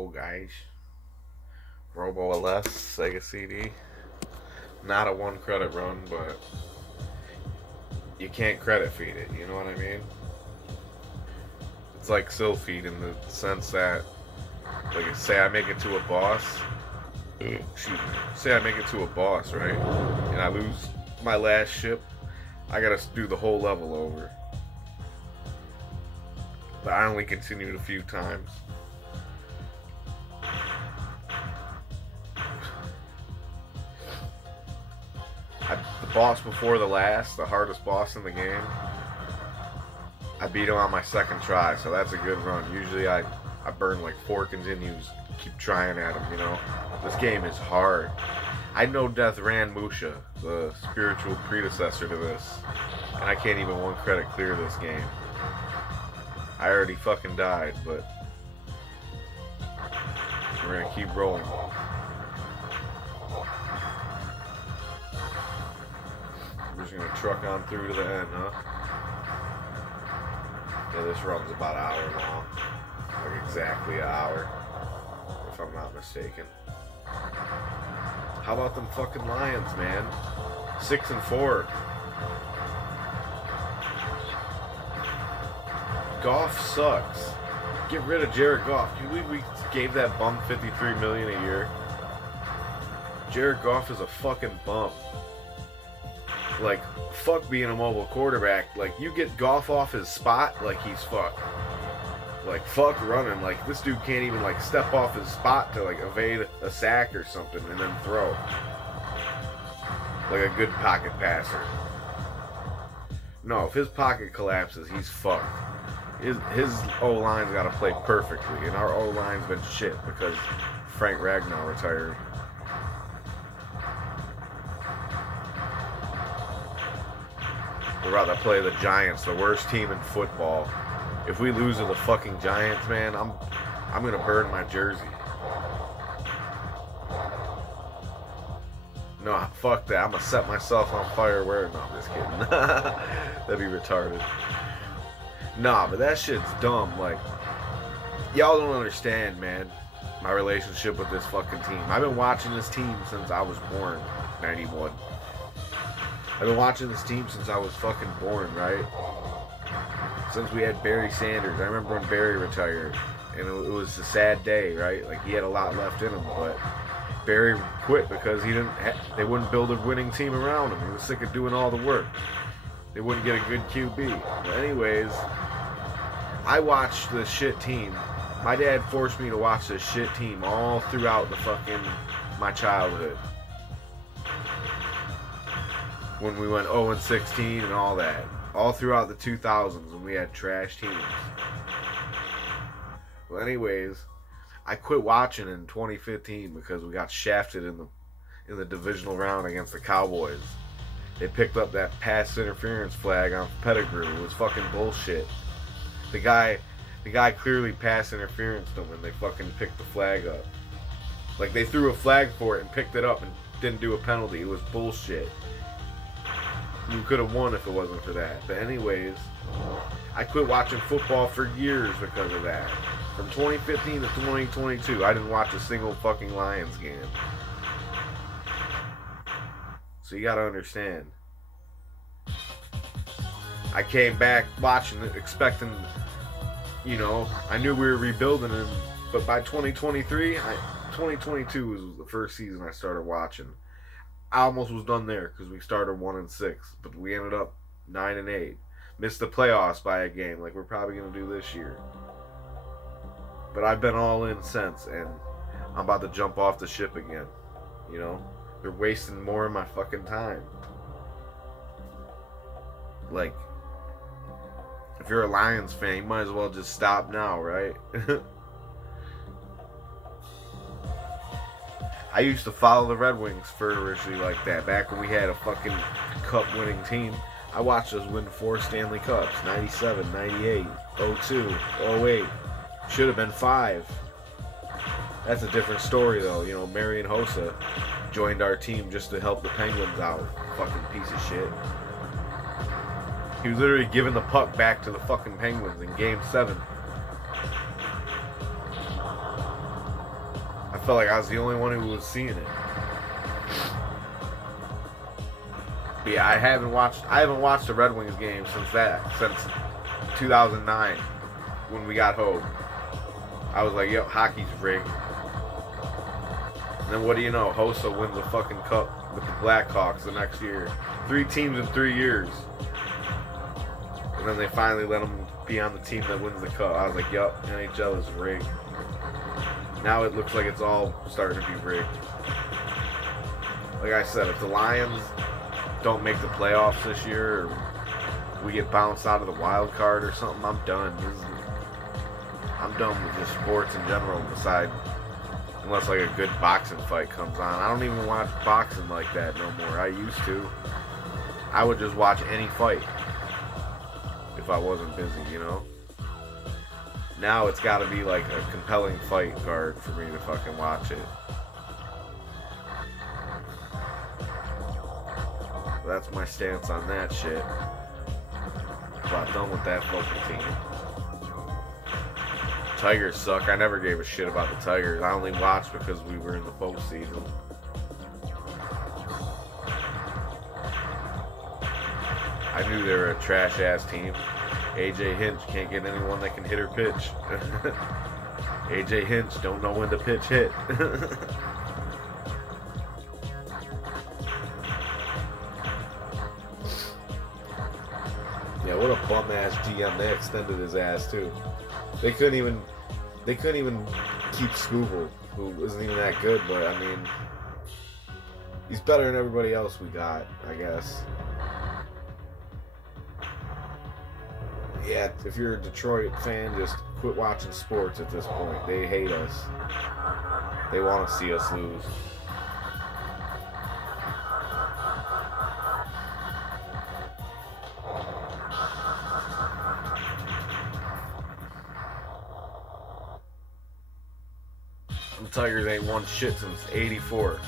Robo, guys. Robo Aleste, Sega CD. Not a one credit run, but you can't credit feed it, you know what I mean? It's like Sylpheed in the sense that, like, say I make it to a boss, excuse me, say I make it to a boss, right? And I lose my last ship, I gotta do the whole level over. But I only continued a few times. The boss before the last, the hardest boss in the game, I beat him on my second try, so that's a good run. Usually I burn like 4 continues, keep trying at him, you know. This game is hard. I know Death ran Musha, the spiritual predecessor to this, and I can't even one credit clear this game. I already fucking died, but we're gonna keep rolling. We're just gonna truck on through to the end, huh? Yeah, this run's about an hour long. Like exactly an hour, if I'm not mistaken. How about them fucking Lions, man? 6-4. Goff sucks. Get rid of Jared Goff. Can you believe we gave that bum $53 million a year? Jared Goff is a fucking bum. Like, fuck being a mobile quarterback. Like, you get Goff off his spot, like he's fucked. Like, fuck running. Like, this dude can't even, like, step off his spot to, like, evade a sack or something and then throw. Like a good pocket passer. No, if his pocket collapses, he's fucked. His O-line's got to play perfectly, and our O-line's been shit because Frank Ragnow retired. We're about to play the Giants, the worst team in football. If we lose to the fucking Giants, man, I'm gonna burn my jersey. No, fuck that. I'm gonna set myself on fire wearing. No, I'm just kidding. That'd be retarded. Nah, but that shit's dumb. Like, y'all don't understand, man, my relationship with this fucking team. I've been watching this team since I was born, 91. I've been watching this team since I was fucking born, right? Since we had Barry Sanders. I remember when Barry retired, and it was a sad day, right? Like, he had a lot left in him, but Barry quit because they wouldn't build a winning team around him. He was sick of doing all the work. They wouldn't get a good QB. But anyways, I watched this shit team. My dad forced me to watch this shit team all throughout my childhood. When we went 0-16 and all that. All throughout the 2000s when we had trash teams. Well, anyways, I quit watching in 2015 because we got shafted in the divisional round against the Cowboys. They picked up that pass interference flag on Pettigrew. It was fucking bullshit. The guy clearly pass interferenced them and they fucking picked the flag up. Like, they threw a flag for it and picked it up and didn't do a penalty. It was bullshit. You could have won if it wasn't for that. But anyways, I quit watching football for years because of that. From 2015 to 2022, I didn't watch a single fucking Lions game. So you gotta understand. I came back watching it, expecting, you know, I knew we were rebuilding it, but by 2023, 2022 was the first season I started watching. I almost was done there because we started 1-6, but we ended up 9-8. Missed the playoffs by a game, like we're probably gonna do this year. But I've been all in since, and I'm about to jump off the ship again. You know, they're wasting more of my fucking time. Like, if you're a Lions fan, you might as well just stop now, right? I used to follow the Red Wings fervently like that. Back when we had a fucking cup-winning team, I watched us win 4 Stanley Cups. 97, 98, 02, 08. Should have been 5. That's a different story, though. You know, Marian Hossa joined our team just to help the Penguins out. Fucking piece of shit. He was literally giving the puck back to the fucking Penguins in Game 7. felt like I was the only one who was seeing it. But yeah, I haven't watched a Red Wings game since 2009 when we got home. I was like, yo, hockey's rigged. And then what do you know? Hossa wins the fucking cup with the Blackhawks the next year. 3 teams in 3 years. And then they finally let him be on the team that wins the cup. I was like, yup, NHL is rigged. Now it looks like it's all starting to be rigged. Like I said, if the Lions don't make the playoffs this year, or we get bounced out of the wild card or something, I'm done. I'm done with just sports in general, unless like a good boxing fight comes on. I don't even watch boxing like that no more. I used to. I would just watch any fight if I wasn't busy, you know? Now it's got to be like a compelling fight card for me to fucking watch it. That's my stance on that shit. About done with that fucking team. Tigers suck. I never gave a shit about the Tigers. I only watched because we were in the postseason. I knew they were a trash-ass team. AJ Hinch can't get anyone that can hit or pitch. AJ Hinch don't know when to pitch hit. Yeah, what a bum-ass GM. They extended his ass too. They couldn't even keep Scooble, who isn't even that good, but I mean, he's better than everybody else we got, I guess. Yeah, if you're a Detroit fan, just quit watching sports at this point. They hate us. They want to see us lose. The Tigers ain't won shit since '84.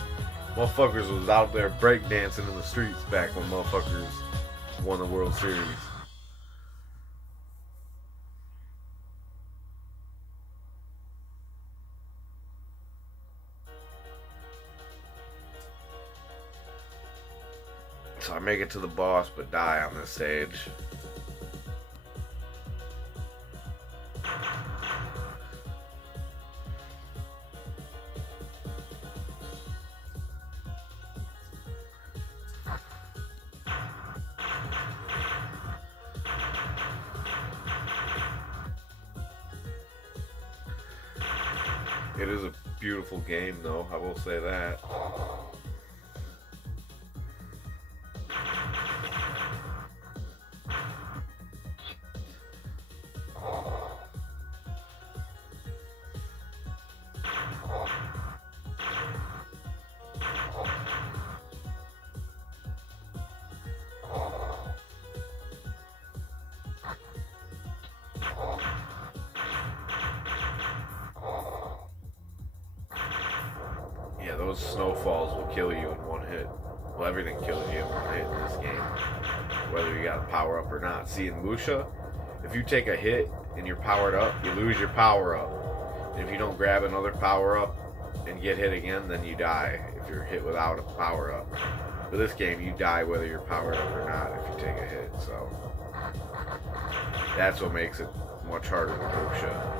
Motherfuckers was out there breakdancing in the streets back when motherfuckers won the World Series. So I make it to the boss but die on this stage. It is a beautiful game though, I will say that. Yeah, those snowfalls will kill you in one hit. Well, everything kills you in one hit in this game, whether you got a power up or not. See, in Lucia, if you take a hit and you're powered up, you lose your power up. And if you don't grab another power up and get hit again, then you die if you're hit without a power up. But this game, you die whether you're powered up or not if you take a hit. So that's what makes it much harder than Lucia.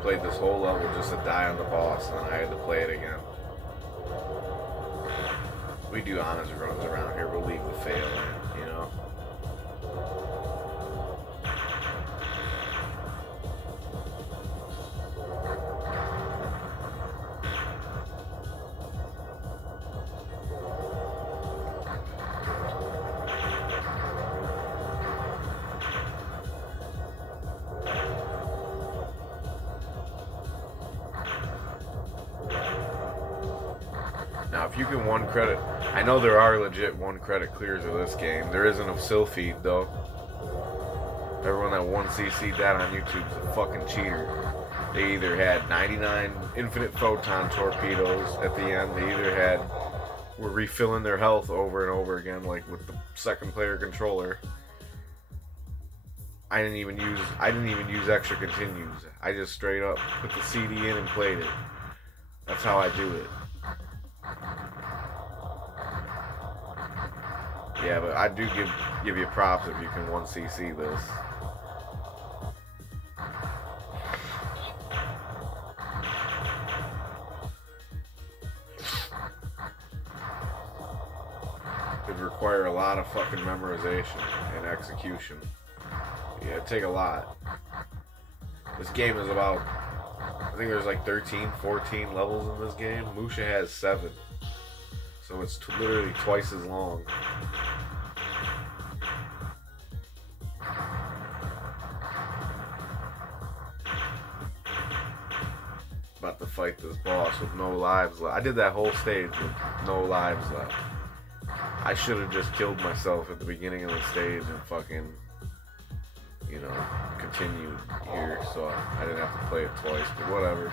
played this whole level just to die on the boss, and then I had to play it again. We do honors runs around here. We'll leave the fail in, you know. Now, if you can one credit, I know there are legit one credit clears of this game. There isn't a Sylphid though. Everyone that 1CC'd that on YouTube is a fucking cheater. They either had 99 infinite photon torpedoes at the end. They either were refilling their health over and over again, like with the second player controller. I didn't even use extra continues. I just straight up put the CD in and played it. That's how I do it. Yeah, but I do give you props if you can 1CC this. It would require a lot of fucking memorization and execution. Yeah, it'd take a lot. This game is about, I think there's like 13, 14 levels in this game. Musha has 7. So it's literally twice as long. About to fight this boss with no lives left. I did that whole stage with no lives left. I should have just killed myself at the beginning of the stage and fucking, you know, continued here so I didn't have to play it twice, but whatever.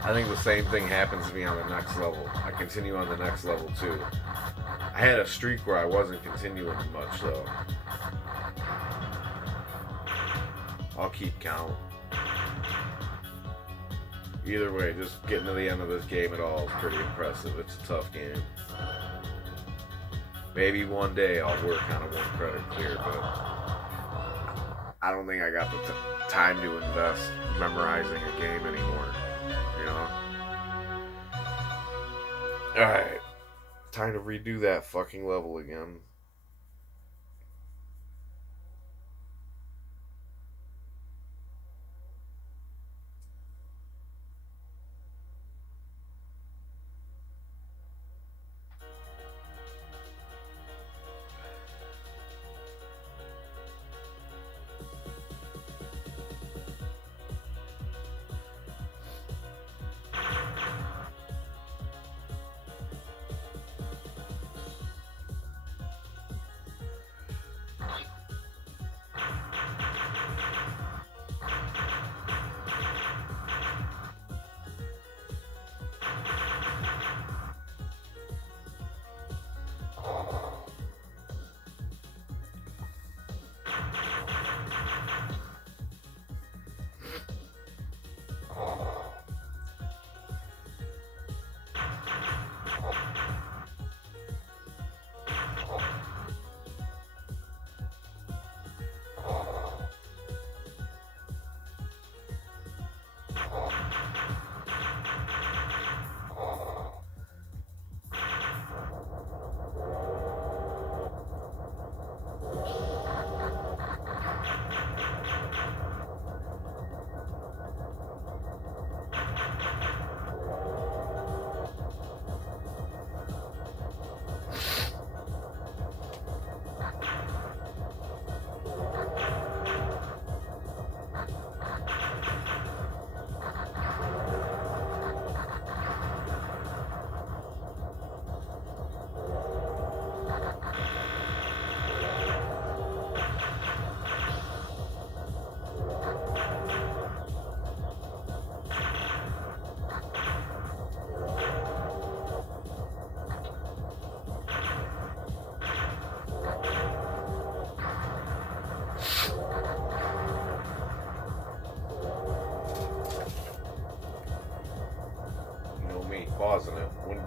I think the same thing happens to me on the next level. I continue on the next level too. I had a streak where I wasn't continuing much though. I'll keep count. Either way, just getting to the end of this game at all is pretty impressive. It's a tough game. Maybe one day I'll work on a one credit clear, but I don't think I got the time to invest memorizing a game anymore. You know? Alright. Time to redo that fucking level again.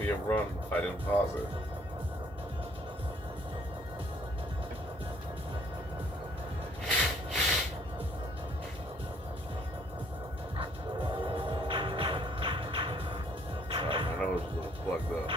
be a run if I didn't pause it. Sorry, my nose is a little plugged up.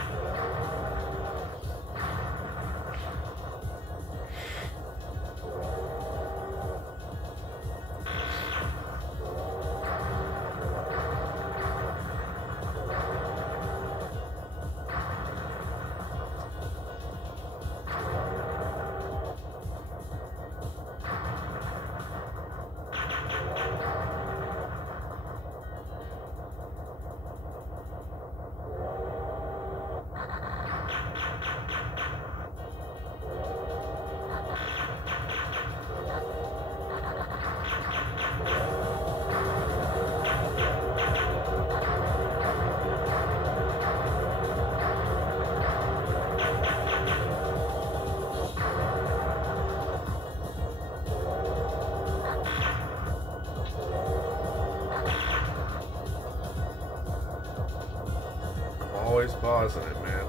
Always pausing it, man.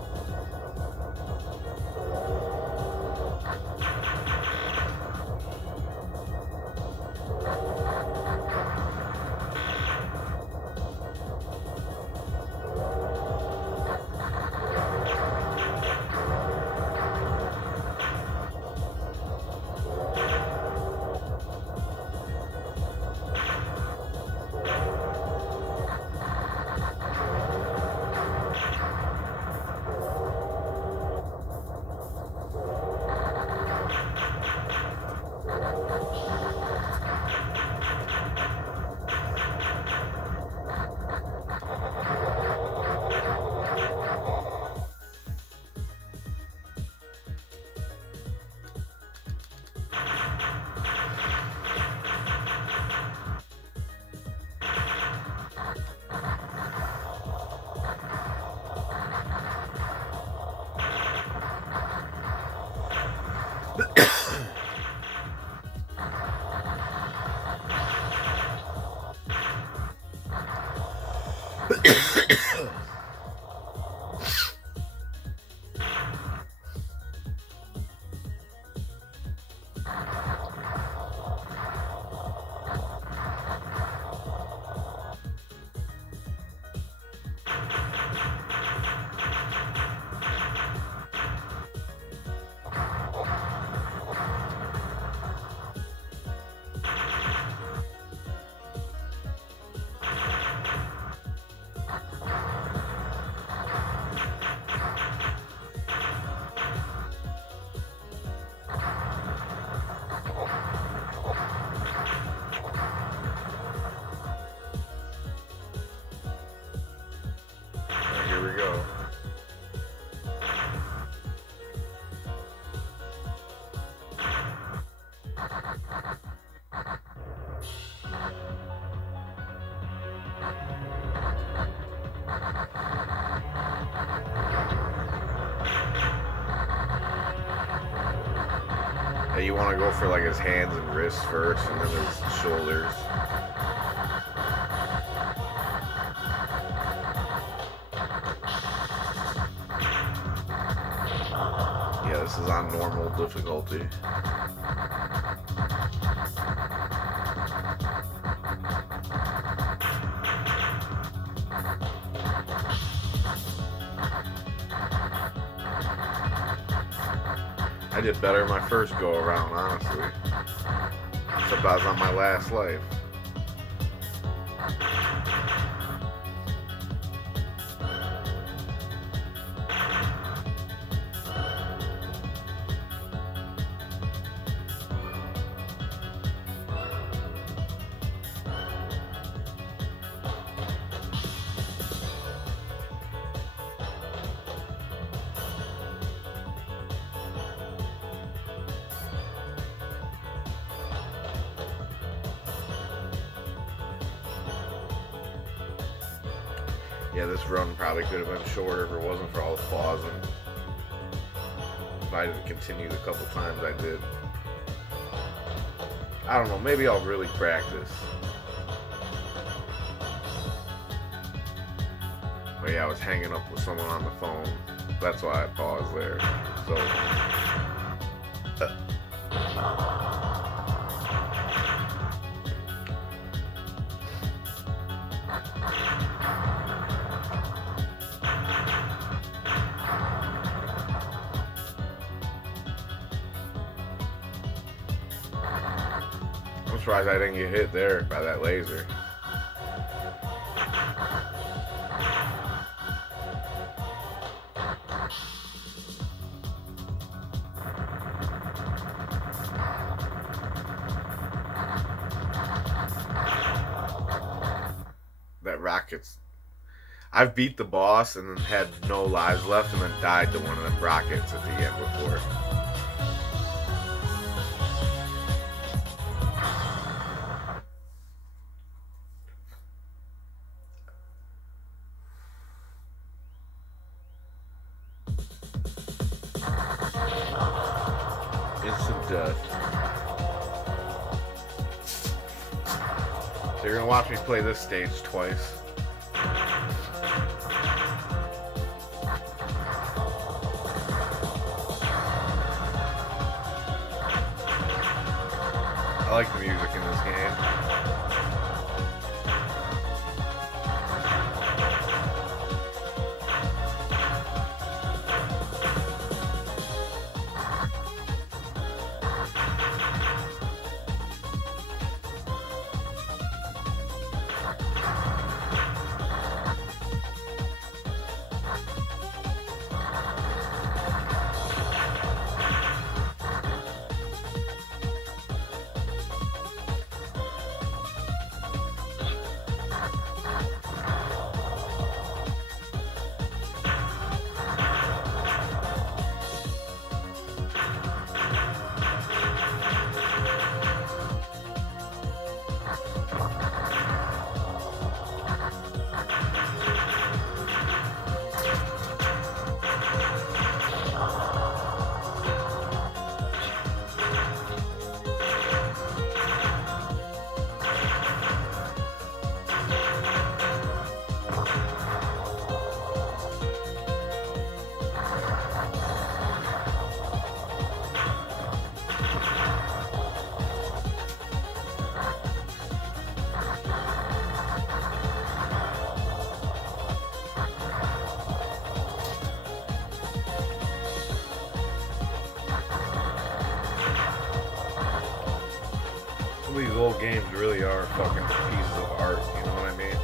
Here we go. Hey, you want to go for like his hands and wrists first, and then his shoulders. Yeah, this is on normal difficulty. I did better my first go around, honestly. Except I was on my last life. Yeah, this run probably could have been shorter if it wasn't for all the pausing. If I didn't continue the couple times I did. I don't know, maybe I'll really practice. But yeah, I was hanging up with someone on the phone. That's why I paused there. So. I'm surprised I didn't get hit there by that laser. That rocket's... I've beat the boss and then had no lives left and then died to one of them rockets at the end before. Instant death. So you're gonna watch me play this stage twice. I like the music in this game. These old games really are fucking pieces of art, you know what I mean?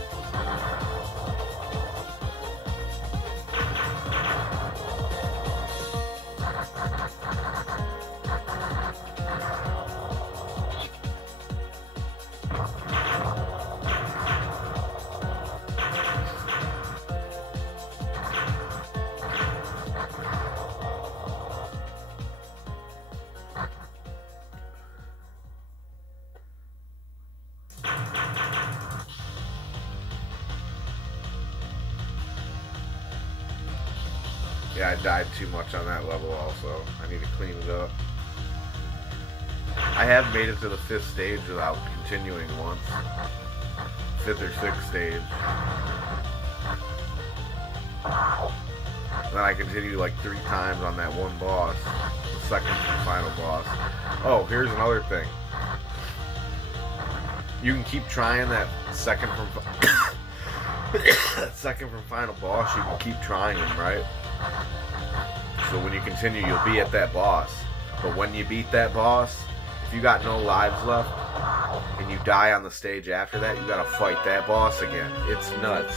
Yeah, I died too much on that level also. I need to clean it up. I have made it to the 5th stage without continuing once. 5th or 6th stage. Then I continued like 3 times on that one boss. The 2nd and final boss. Oh, here's another thing. You can keep trying that second from final boss. You can keep trying them, right? So when you continue, you'll be at that boss. But when you beat that boss, if you got no lives left and you die on the stage after that, you gotta fight that boss again. It's nuts.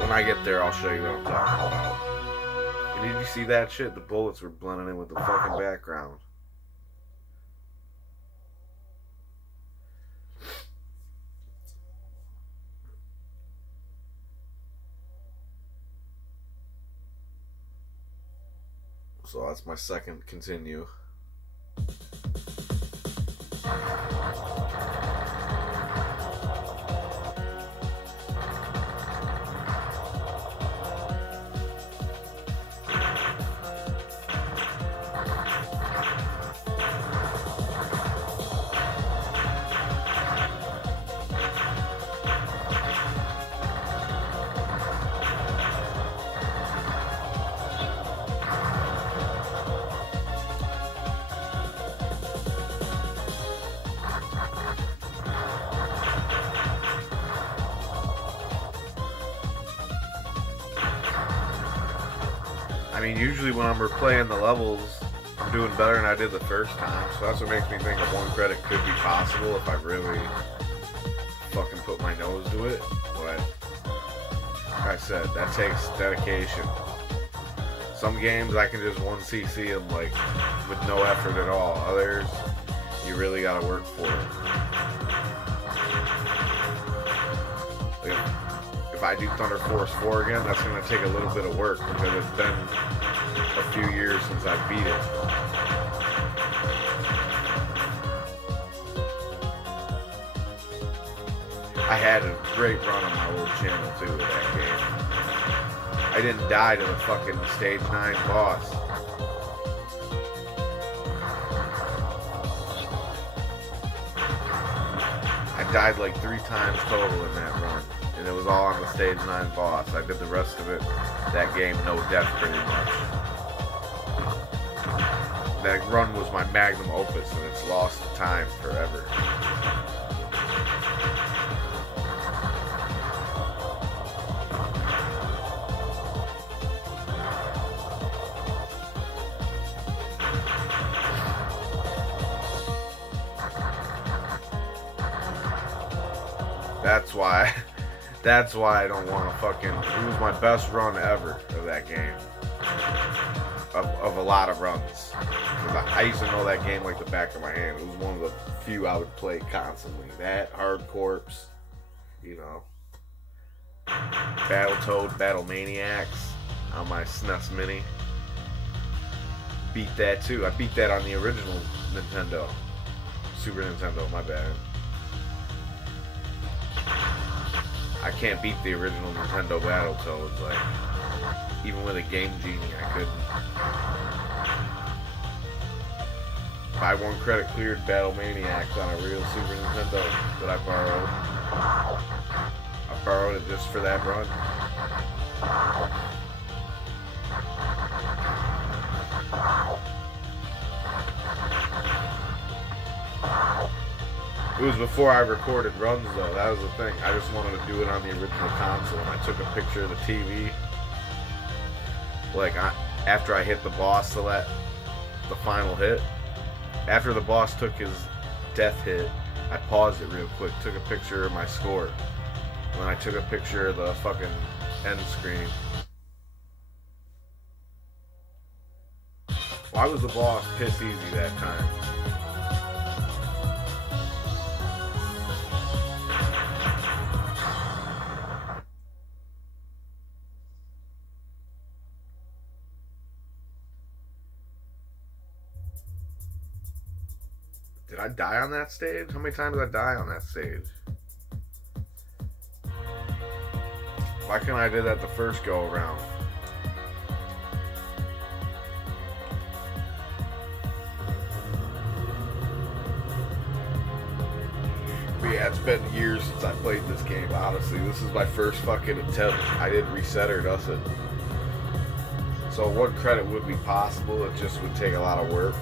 When I get there, I'll show you what I'm talking about. And did you see that shit? The bullets were blending in with the fucking background. So that's my second continue. I mean, usually when I'm replaying the levels, I'm doing better than I did the first time. So that's what makes me think a 1 credit could be possible if I really fucking put my nose to it. But like I said, that takes dedication. Some games I can just 1cc them like with no effort at all. Others, you really gotta work for it. Like if I do Thunder Force 4 again, that's gonna take a little bit of work because it's been a few years since I beat it. I had a great run on my old channel too with that game. I didn't die to the fucking stage 9 boss. I died like 3 times total in that run. And it was all on the stage 9 boss. I did the rest of it, that game, no death pretty much. That run was my magnum opus and it's lost to time forever. That's why I don't want to fucking... It was my best run ever of that game. Of a lot of runs. Because I used to know that game like the back of my hand. It was one of the few I would play constantly. That, Hard Corpse, you know. Battletoad, Battle Maniacs on my SNES Mini. Beat that too. I beat that on the original Nintendo. Super Nintendo, my bad. I can't beat the original Nintendo Battletoads, like, even with a Game Genie, I couldn't. Buy 1 credit cleared Battle Maniacs on a real Super Nintendo that I borrowed. I borrowed it just for that run. It was before I recorded runs though, that was the thing. I just wanted to do it on the original console and I took a picture of the TV. Like after I hit the boss to let the final hit. After the boss took his death hit, I paused it real quick, took a picture of my score. And then I took a picture of the fucking end screen. Why was the boss piss easy that time? Did I die on that stage? How many times did I die on that stage? Why couldn't I do that the first go around? But yeah, it's been years since I played this game, honestly. This is my first fucking attempt. I didn't reset or nothing. So 1 credit would be possible, it just would take a lot of work.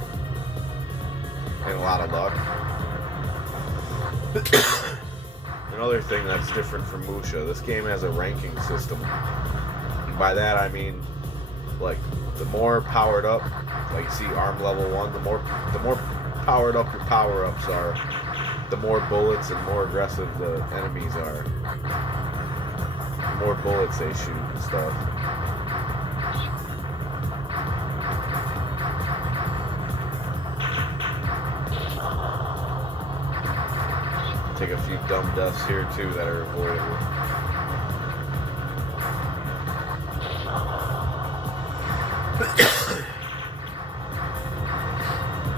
And a lot of luck. Another thing that's different from Musha, this game has a ranking system. And by that I mean, like, the more powered up, like you see arm level 1, the more powered up your power-ups are, the more bullets and more aggressive the enemies are. The more bullets they shoot and stuff. Take a few dumb deaths here too that are avoidable.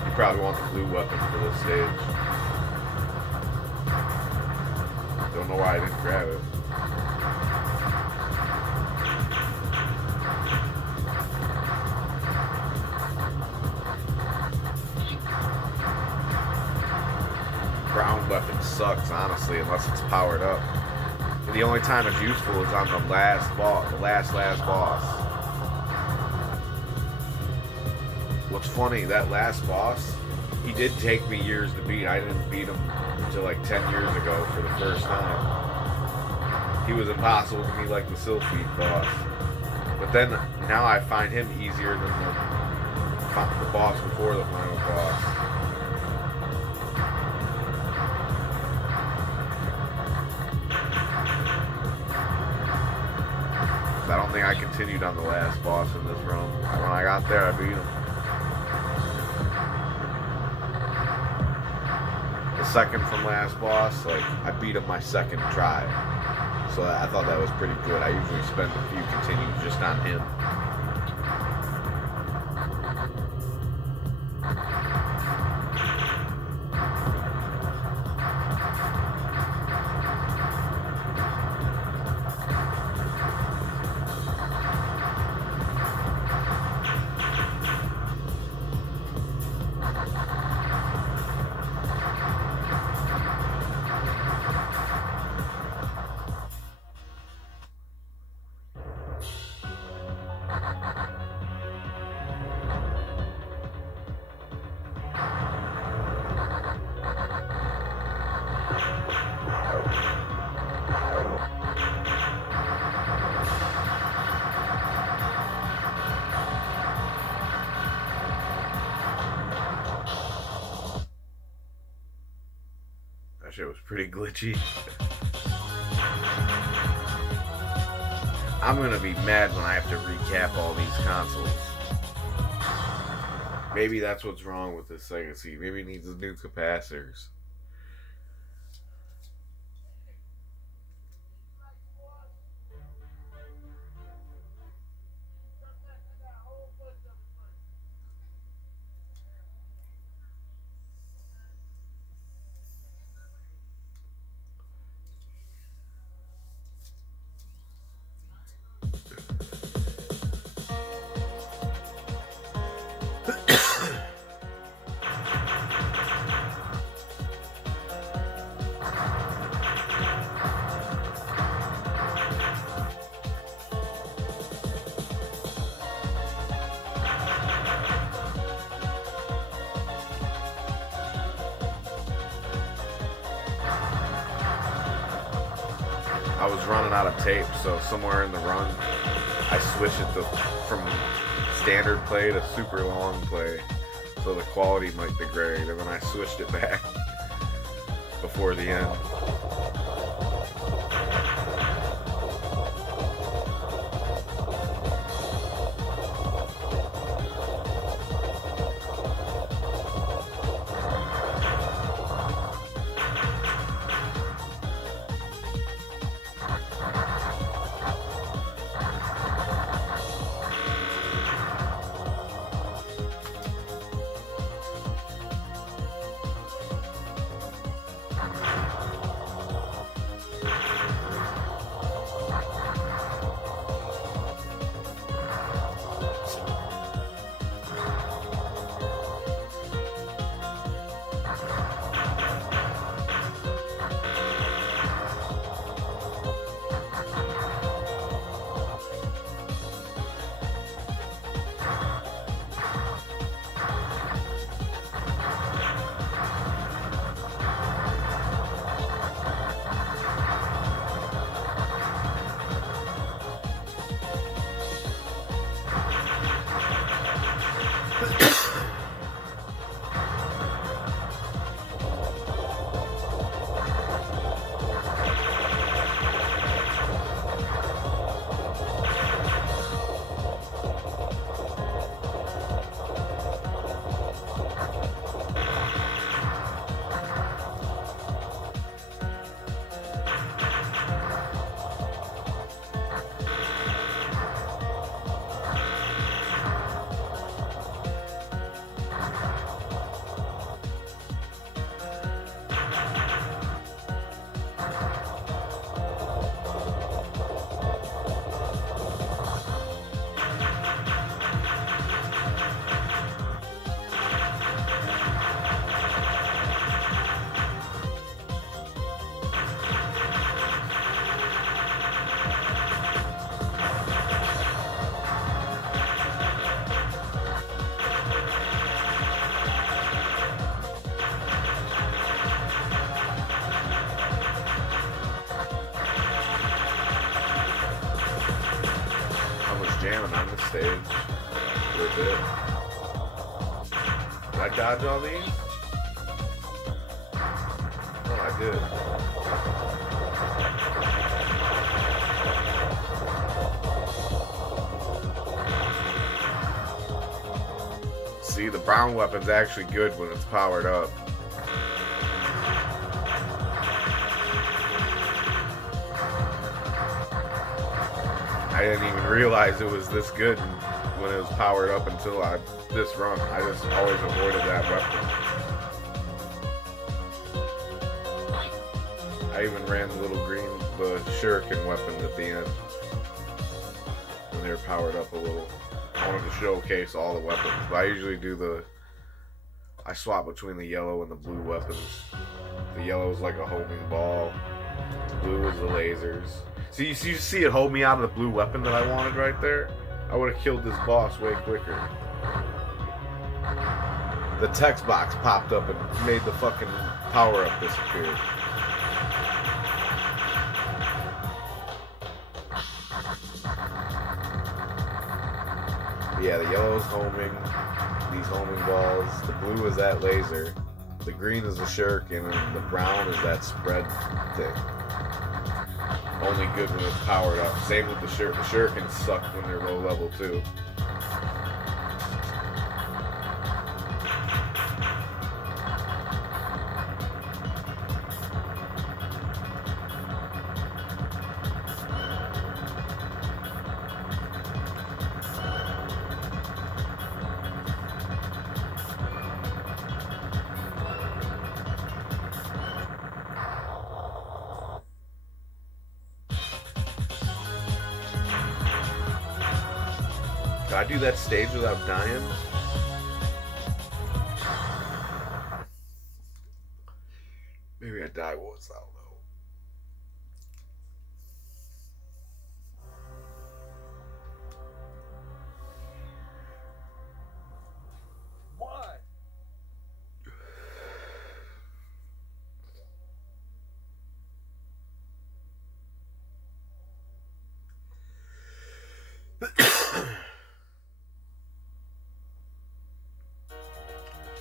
You probably want the blue weapon for this stage. Don't know why I didn't grab it. Ground weapon sucks, honestly, unless it's powered up. And the only time it's useful is on the last boss, the last boss. What's funny, that last boss, he did take me years to beat. I didn't beat him until like 10 years ago for the first time. He was impossible to me like the Sylphid boss. But But then now I find him easier than the boss before the final boss. I don't think I continued on the last boss in this run. When I got there, I beat him. The second from last boss, like, I beat him my second try. So I thought that was pretty good. I usually spend a few continues just on him. That shit was pretty glitchy. I'm gonna be mad when I have to recap all these consoles. Maybe that's what's wrong with this Sega CD. Maybe it needs new capacitors. I was running out of tape, so somewhere in the run, I switched it from standard play to super long play, so the quality might degrade, and then I switched it back before the end. jamming on this stage a little bit. Did I dodge all these? Oh, I did. See, the brown weapon's actually good when it's powered up. I didn't even realize it was this good when it was powered up until this run. I just always avoided that weapon. I even ran the little green, the shuriken weapon at the end when they're powered up a little. I wanted to showcase all the weapons, but I usually do I swap between the yellow and the blue weapons. The yellow is like a homing ball. The blue is the lasers. So you see it hold me out of the blue weapon that I wanted right there? I would have killed this boss way quicker. The text box popped up and made the fucking power-up disappear. Yeah, the yellow is homing, these homing balls. The blue is that laser. The green is the shuriken, and the brown is that spread thing. Only good when it's powered up. Same with the shuriken. The shurikens suck when they're low level too. Did I do that stage without dying? Maybe I died once, I don't know. Why?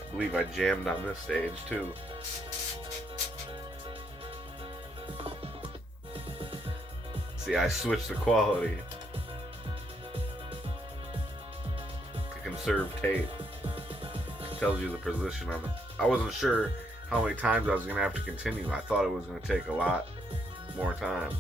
I believe I jammed on this stage too. See, I switched the quality to conserve tape. It tells you the position on it. I wasn't sure how many times I was going to have to continue. I thought it was going to take a lot more time.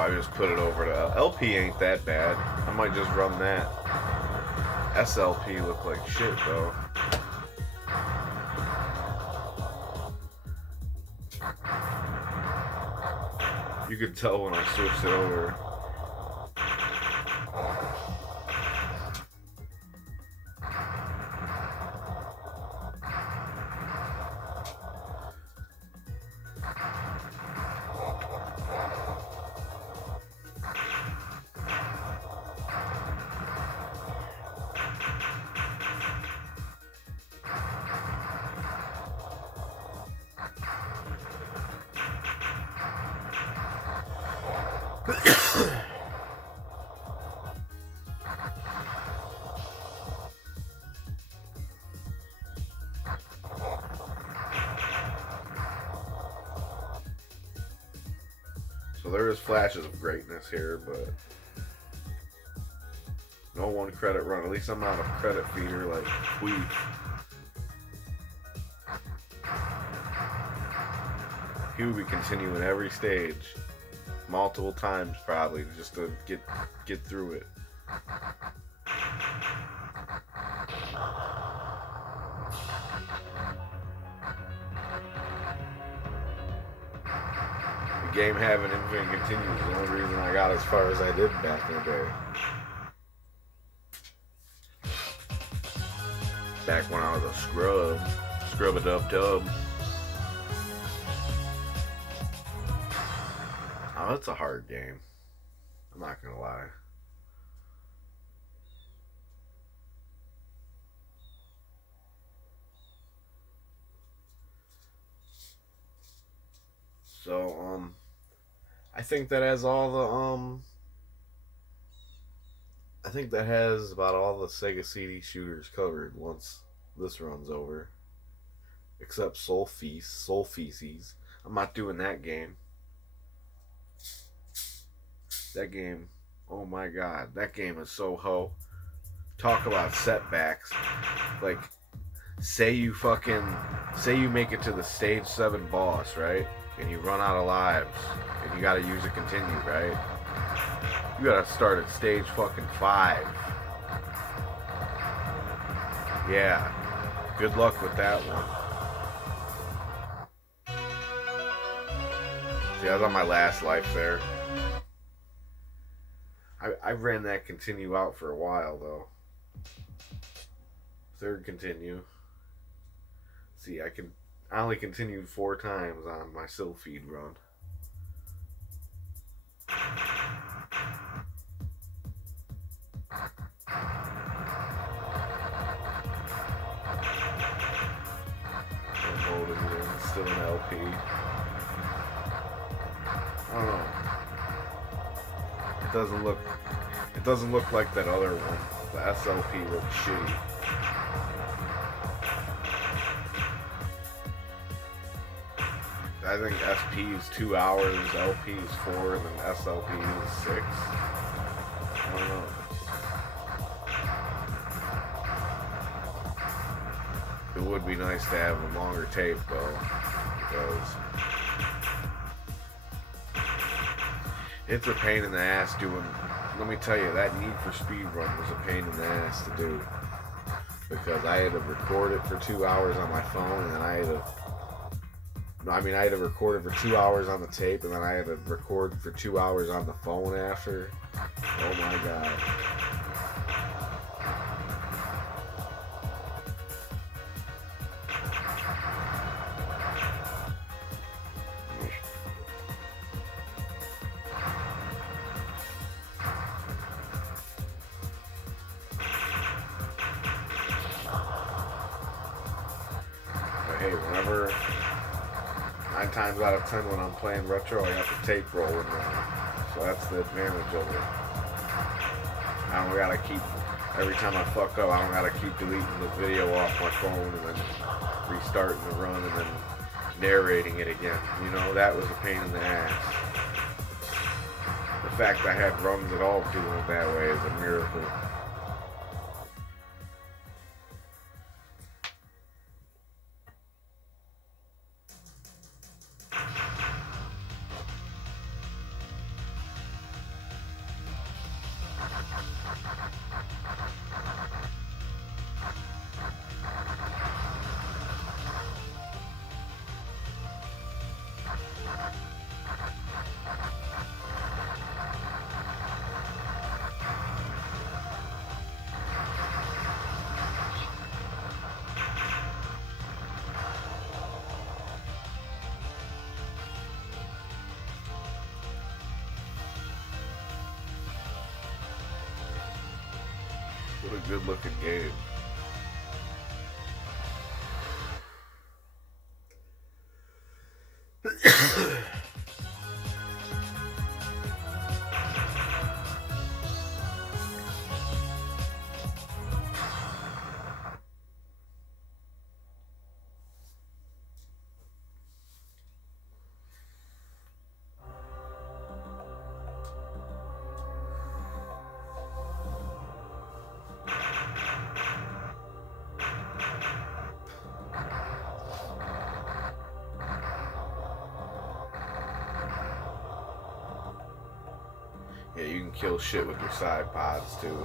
I just put it over to LP. Ain't that bad. I might just run that. SLP looked like shit though. You could tell when I switched it over. So there is flashes of greatness here, but no one credit run. At least I'm not a credit feeder like Queef. He would be continuing every stage multiple times probably just to get through it. The game having infinite continues is the only reason I got as far as I did back in the day. Back when I was a scrub-a-dub-dub. No, it's a hard game. I'm not gonna lie. So, I think that has all the I think that has about all the Sega CD shooters covered once this runs over. Except Soul Feces. I'm not doing that game. That game, oh my god, that game is so ho. Talk about setbacks. Like, say you make it to the stage 7 boss, right? And you run out of lives, and you gotta use a continue, right? You gotta start at stage fucking 5. Yeah. Good luck with that one. See, I was on my last life there. I ran that continue out for a while, though. Third continue. See, I only continued 4 times on my Sylpheed run. I'm holding it. Still an LP. I don't know. It doesn't look like that other one. The SLP looks shitty. I think SP is 2 hours, LP is 4, and then SLP is 6. I don't know. It would be nice to have a longer tape though, because it's a pain in the ass doing. Let me tell you, that Need for Speed run was a pain in the ass to do, because I had to record it for 2 hours on my phone, and then I had to record it for 2 hours on the tape, and then I had to record for 2 hours on the phone after. Oh my god. Hey, whenever 9 times out of 10 when I'm playing retro, I got the tape rolling now. So that's the advantage of it. I don't gotta keep, every time I fuck up, I don't gotta keep deleting the video off my phone and then restarting the run and then narrating it again. You know, that was a pain in the ass. The fact I had runs at all doing it that way is a miracle. What a good looking game. Yeah, you can kill shit with your side pods too.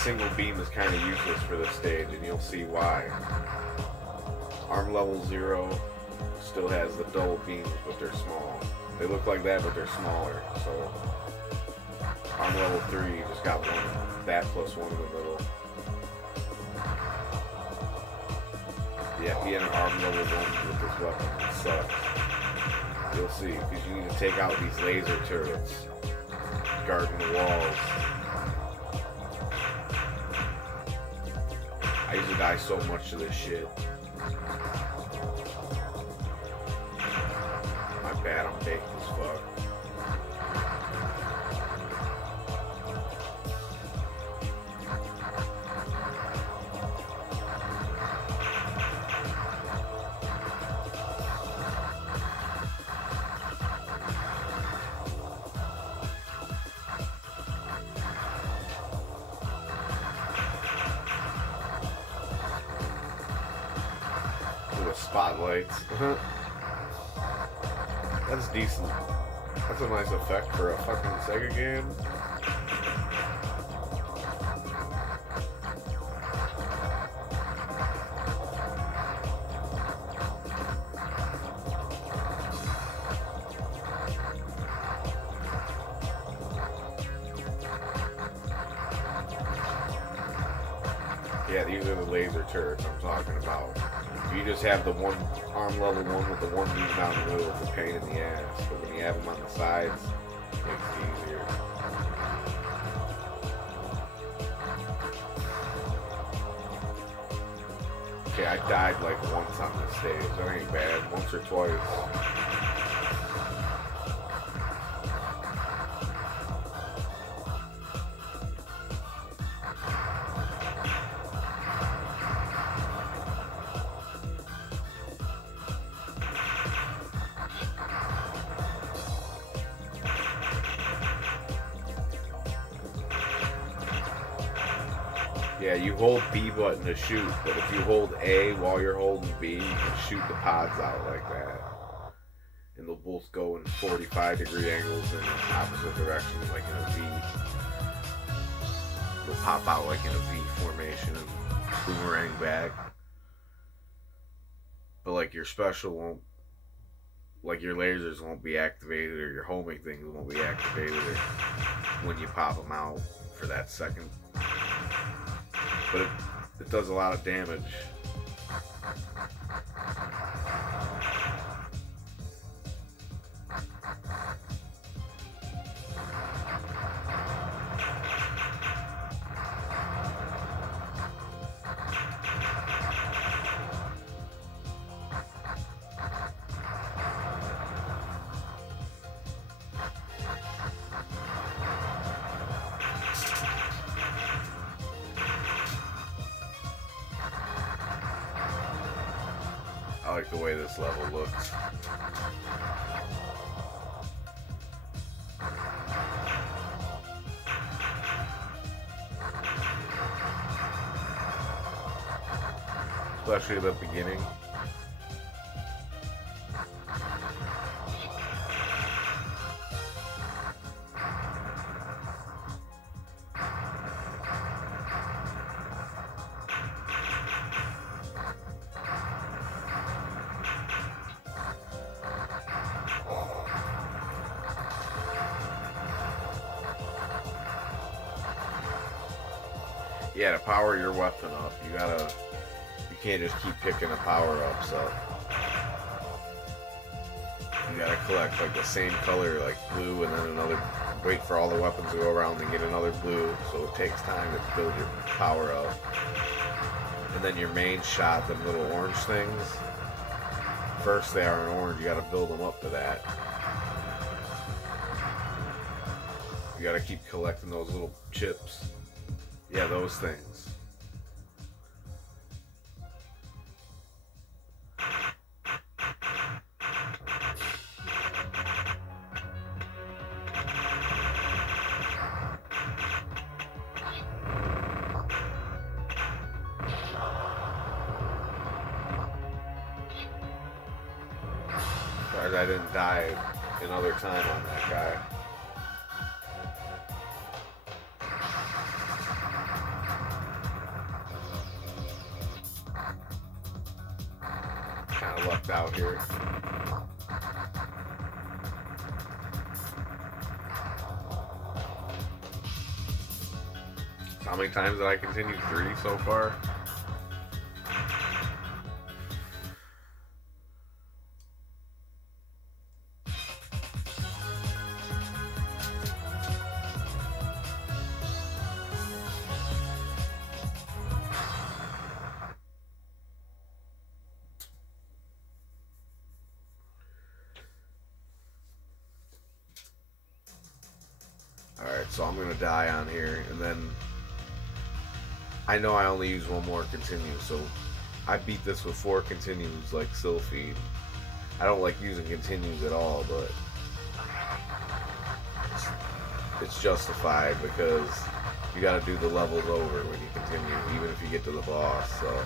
single beam is kind of useless for this stage, and you'll see why. Arm level 0 still has the double beams, but they're small. They look like that, but they're smaller. So arm level 3 just got one, that plus one in the middle. Yeah, being an arm level 1 with this weapon sucks. You'll see, because you need to take out these laser turrets guarding the walls. I used to die so much to this shit. My bad, I'm baked as fuck. Spotlights. That's decent. That's a nice effect for a fucking Sega game. Yeah, these are the laser turrets I'm talking about. You just have the one arm level 1 with the one beam down the middle, it's a pain in the ass. But when you have them on the sides, it makes it easier. Okay, I died like once on this stage. That ain't bad. Once or twice. Yeah, you hold B button to shoot, but if you hold A while you're holding B, you can shoot the pods out like that. And they'll both go in 45-degree angles in opposite directions, like in a V. They'll pop out like in a V formation and boomerang back. But like your special won't, like your lasers won't be activated, or your homing things won't be activated when you pop them out for that second. But it does a lot of damage. I like the way this level looks. Especially at the beginning. Yeah, to power your weapon up, you can't just keep picking the power-ups up. You gotta collect like the same color, like blue, and then another, wait for all the weapons to go around and get another blue, so it takes time to build your power up. And then your main shot, the little orange things, first they are in orange, you gotta build them up to that. You gotta keep collecting those little chips. Yeah, those things. Surprised I didn't die another time on that guy. fucked out here. How many times did I continue? 3 so far? Alright, so I'm gonna die on here, and then I know I only use 1 more continue, so I beat this with 4 continues like Sylphie. I don't like using continues at all, but it's justified because you gotta do the levels over when you continue, even if you get to the boss, so.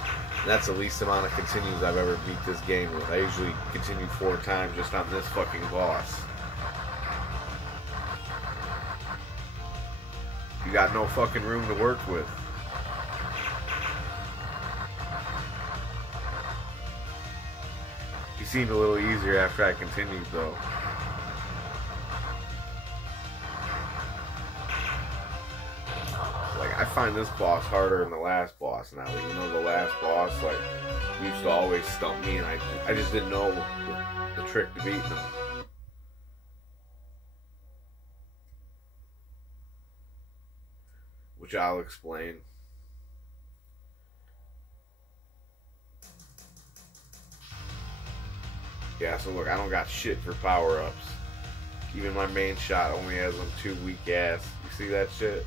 And that's the least amount of continues I've ever beat this game with. I usually continue 4 times just on this fucking boss. You got no fucking room to work with. He seemed a little easier after I continued, though. Like, I find this boss harder than the last boss now. You know, the last boss, like, used to always stump me, and I just didn't know the trick to beating him. Which I'll explain. Yeah, so look, I don't got shit for power-ups. Even my main shot only has them 2 weak ass. You see that shit?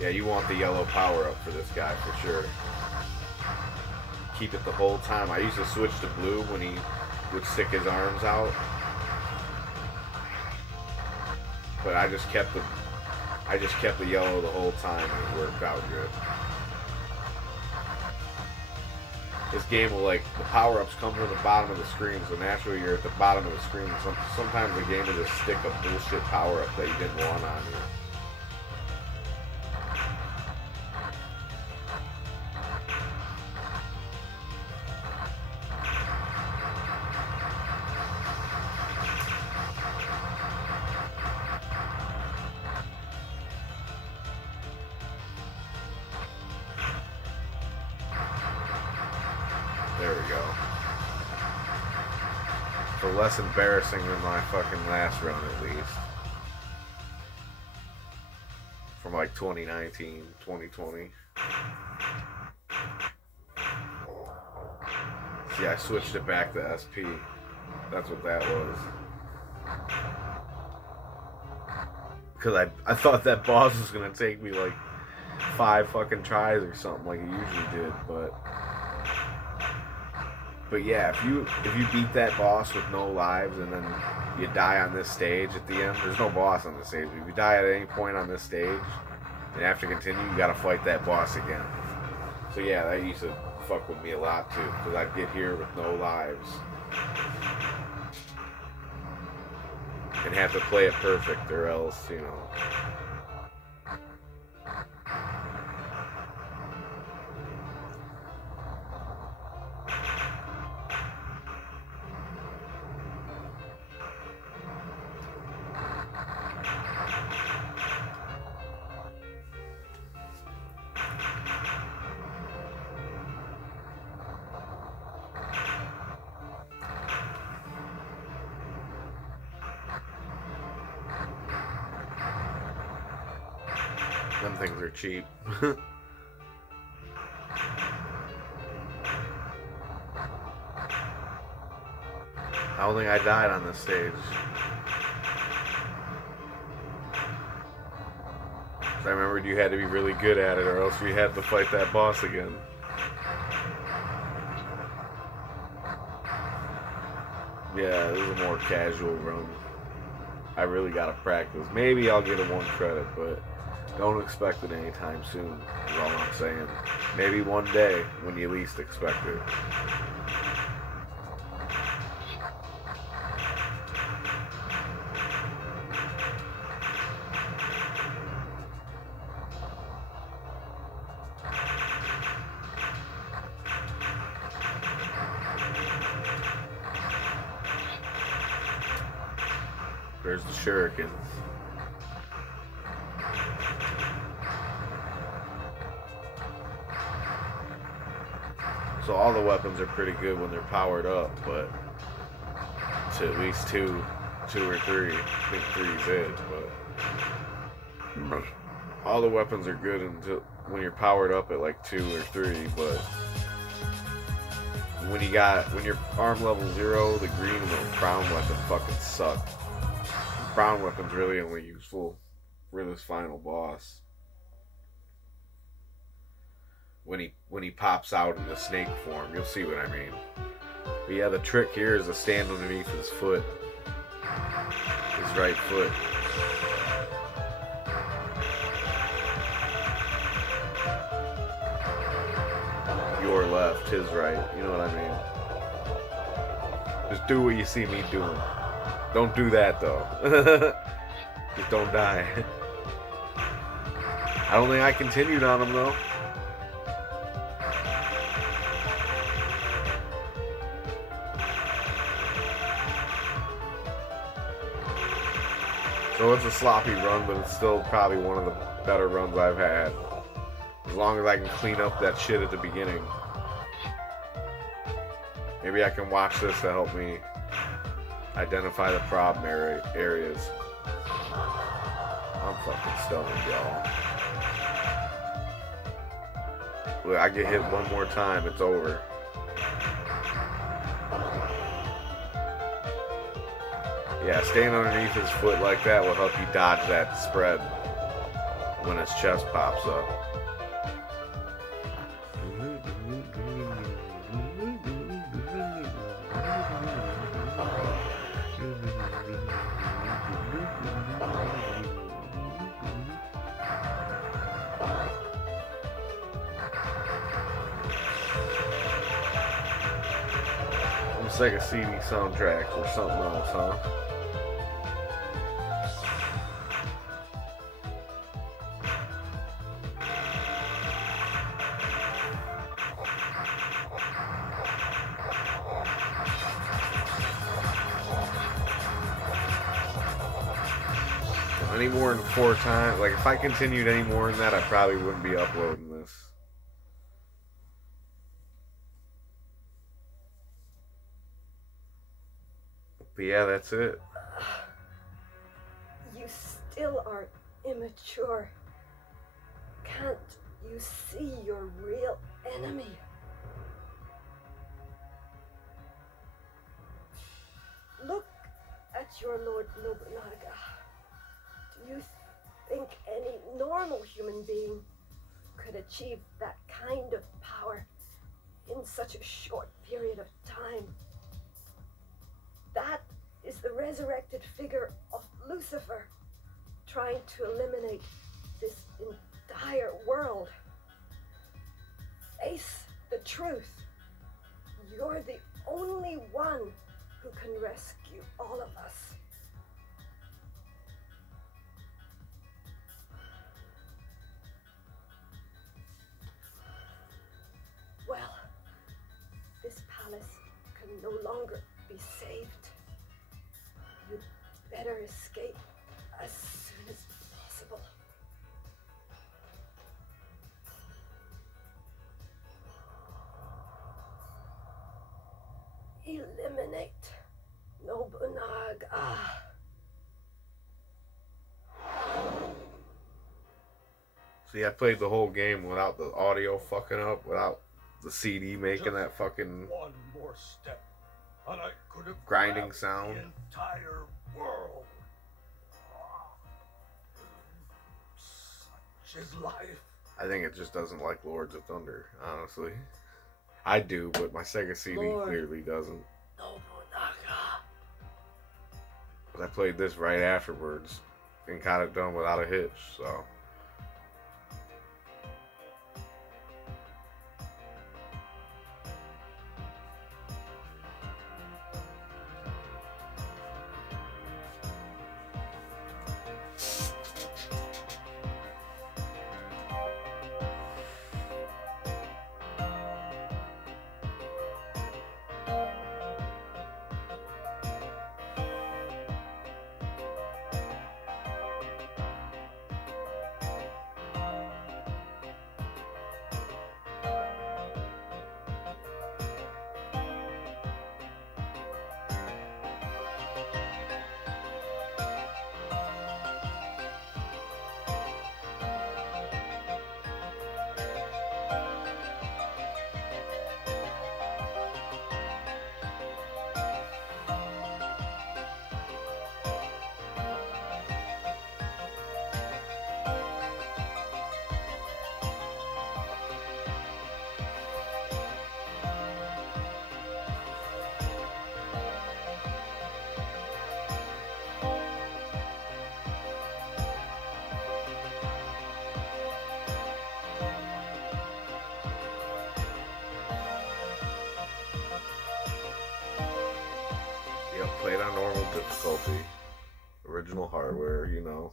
Yeah, you want the yellow power-up for this guy for sure. Keep it the whole time. I used to switch to blue when he would stick his arms out, but I just kept the yellow the whole time, and it worked out good. This game will, like, the power-ups come from the bottom of the screen, so naturally you're at the bottom of the screen. Sometimes the game will just stick a bullshit power-up that you didn't want on you. There we go. So less embarrassing than my fucking last run, at least. From like 2019, 2020. See, I switched it back to SP. That's what that was. Because I thought that boss was going to take me like 5 fucking tries or something like it usually did, but yeah, if you beat that boss with no lives and then you die on this stage at the end, there's no boss on this stage. If you die at any point on this stage and have to continue, you gotta fight that boss again. So yeah, that used to fuck with me a lot too, because I'd get here with no lives and have to play it perfect, or else, you know. Them things are cheap. I don't think I died on this stage. I remembered you had to be really good at it, or else you had to fight that boss again. Yeah, this is a more casual run. I really gotta practice. Maybe I'll get a 1 credit, but don't expect it anytime soon, is all I'm saying. Maybe one day, when you least expect it. there's the shurikens. So all the weapons are pretty good when they're powered up, but to at least two or three. I think three is it, but all the weapons are good until when you're powered up at like 2 or 3, but when your arm level 0, the green and the brown weapon fucking suck. The brown weapon's really only useful for this final boss. When he pops out in the snake form, you'll see what I mean. But yeah, the trick here is to stand underneath his foot. His right foot. Your left, his right. You know what I mean? Just do what you see me doing. Don't do that though. Just don't die. I don't think I continued on him though. So it's a sloppy run, but it's still probably one of the better runs I've had. As long as I can clean up that shit at the beginning. Maybe I can watch this to help me identify the problem areas. I'm fucking stoned, y'all. Look, I get hit one more time, it's over. Yeah, staying underneath his foot like that will help you dodge that spread when his chest pops up. Sega CD soundtracks or something else, huh? Any more than 4 times, like if I continued any more than that, I probably wouldn't be uploading this. But yeah, that's it. You still are immature. Can't you see your real enemy? Look at your Lord Nobunaga. Do you think any normal human being could achieve that kind of power in such a short period of time? That is the resurrected figure of Lucifer, trying to eliminate this entire world. Face the truth. You're the only one who can rescue all of us. Well, this palace can no longer be saved. You'd better escape as soon as possible. Eliminate Nobunaga. See, I played the whole game without the audio fucking up, without the CD making that fucking One more step, and I could have grinding grabbed sound. the entire world. Such is life. I think it just doesn't like Lords of Thunder, honestly. I do, but my Sega CD clearly doesn't. Nobunaga. But I played this right afterwards and got it done without a hitch, so. played on normal difficulty, original hardware, you know.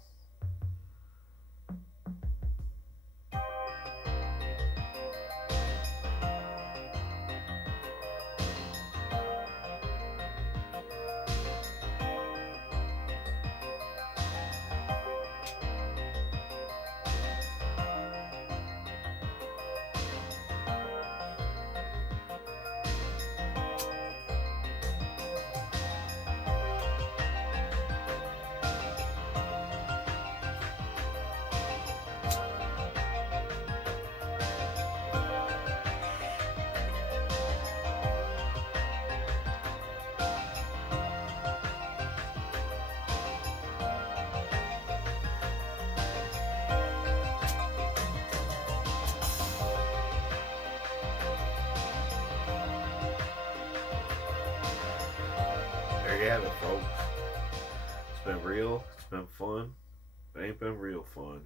There you have it, folks. It's been real. It's been fun. It ain't been real fun.